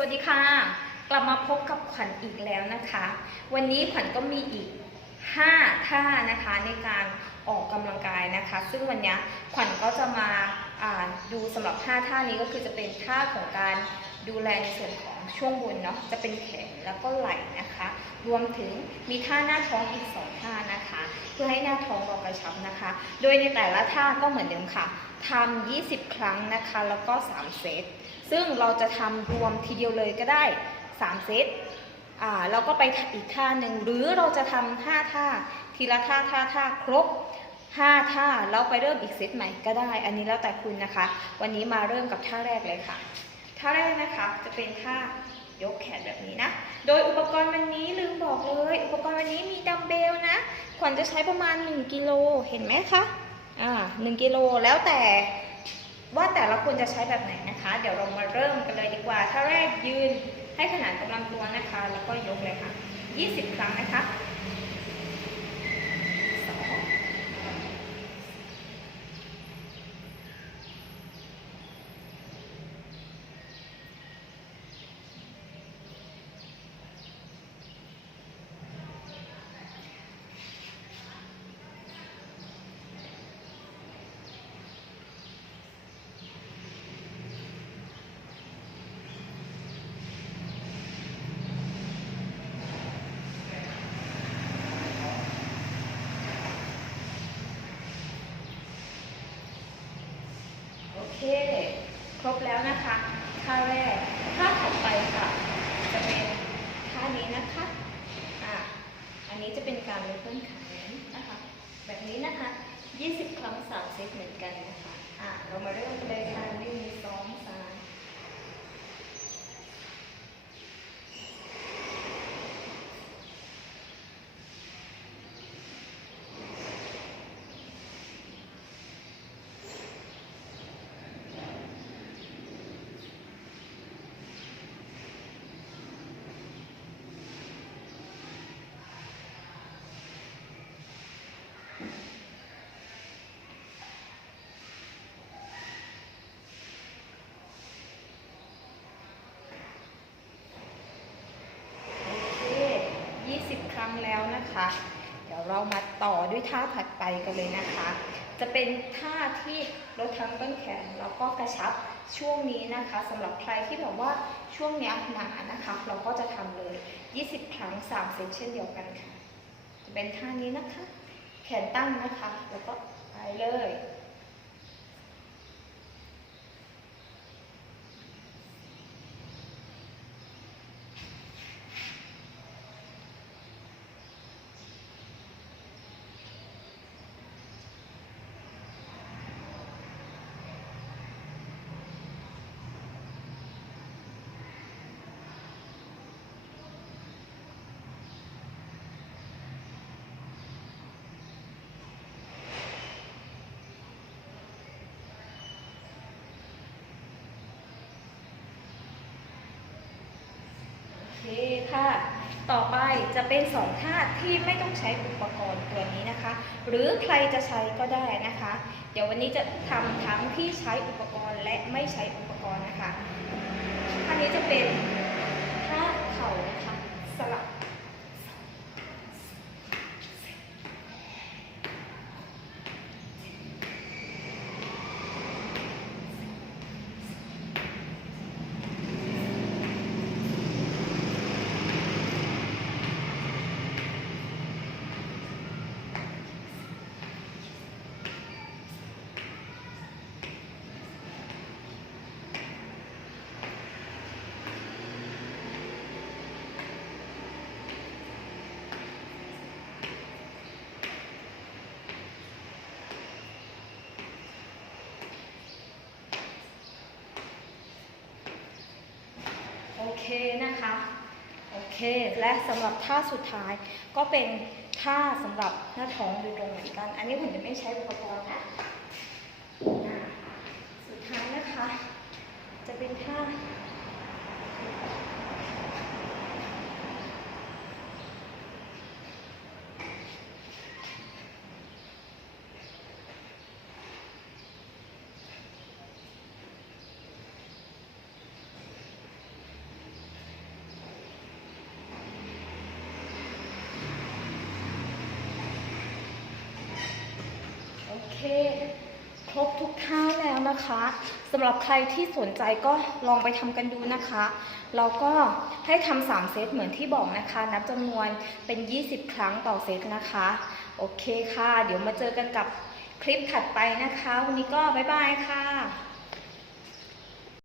วัสดีค่ะ กลับมาพบกับขวัญอีกแล้วนะคะ วันนี้ขวัญก็มีอีก 5 ท่านะคะในการออกกำลังกายนะคะ ซึ่งวันนี้ขวัญก็จะมาาดูสำหรับ 5 ท่านี้ก็คือจะเป็นท่าของการดูแลในส่วนของช่วงบนเนาะจะเป็นแขนแล้วก็ไหล่นะคะ รวมถึงมีท่าหน้าท้องอีก 2 ท่านะคะ เพื่อให้หน้าท้องเรากระชับนะคะ โดยในแต่ละท่าก็เหมือนเดิมค่ะทำ20 ครั้งนะคะ แล้วก็ 3 เซต ซึ่งเราจะทำรวมทีเดียวเลยก็ได้ 3 เซตอ่าเราก็ไปอีกท่าหนึ่งหรือเราจะทำห้าท่าทีละท่าท่าท่าครบ5ท่าแล้วไปเริ่มอีกเซตใหม่ก็ได้ อันนี้แล้วแต่คุณนะคะ วันนี้มาเริ่มกับท่าแรกเลยค่ะ ท่าแรกนะคะจะเป็นท่ายกแขนแบบนี้นะ โดยอุปกรณ์วันนี้ลืมบอกเลย อุปกรณ์วันนี้มีดัมเบลนะ ขวัญจะใช้ประมาณ 1 กิโล เห็นไหมคะ อ่า1กิโล แล้วแต่ ว่าแต่ละคนจะใช้แบบไหนนะคะ เดี๋ยวเรามาเริ่มกันเลยดีกว่า ถ้าแรกยืนให้ขนานกำลังตัวนะคะ แล้วก็ยกเลยค่ะ 20 ครั้งนะคะสอง โอเค ครบแล้วนะคะท่าแรกท่าถัดไปค่ะ จะเป็นท่านี้นะคะอะอันนี้จะเป็นการเลเฟิลขานะคะ แบบนี้นะคะ 20 ครั้ง3เซตเหมือนกันนะคะอะเรามาเริ่มกันเลยค่ะหนึ่งสองสาม โอเค 20 ครั้ง แล้วนะคะ เดี๋ยวเรามาต่อด้วยท่าถัดไปกันเลยนะคะ จะเป็นท่าที่ลดทั้งต้นแขนแล้วก็กระชับช่วงนี้นะคะสำหรับใครที่แบบว่าช่วงนี้หนานะคะ เราก็จะทำเลย 20 ครั้ง 3 เซตเช่นเดียวกันค่ะ จะเป็นท่านี้นะคะ แขนตั้งนะคะ แล้วก็ไปเลย คค่ะ ต่อไปจะเป็นสองท่าที่ไม่ต้องใช้อุปกรณ์ตัวนี้นะคะ หรือใครจะใช้ก็ได้นะคะ เดี๋ยววันนี้จะทำทั้งที่ใช้อุปกรณ์และไม่ใช้อุปกรณ์นะคะท่านี้จะเป็นท่าเข่านะคะสลับ โอเคนะคะ โอเค และสำหรับท่าสุดท้ายก็เป็นท่าสำหรับหน้าท้องโดยตรงเหมือนกัน อันนี้ผมจะไม่ใช้อุปกรณ์นะสุดท้ายนะคะ จะเป็นท่า เค ครบทุกท่าแล้วนะคะสำหรับใครที่สนใจก็ลองไปทำกันดูนะคะแล้วก็ให้ทำสามเซตเหมือนที่บอกนะคะ นับจำนวนเป็น 20 ครั้งต่อเซตนะคะ โอเคค่ะ เดี๋ยวมาเจอกันกับคลิปถัดไปนะคะ วันนี้ก็บ๊ายบายค่ะ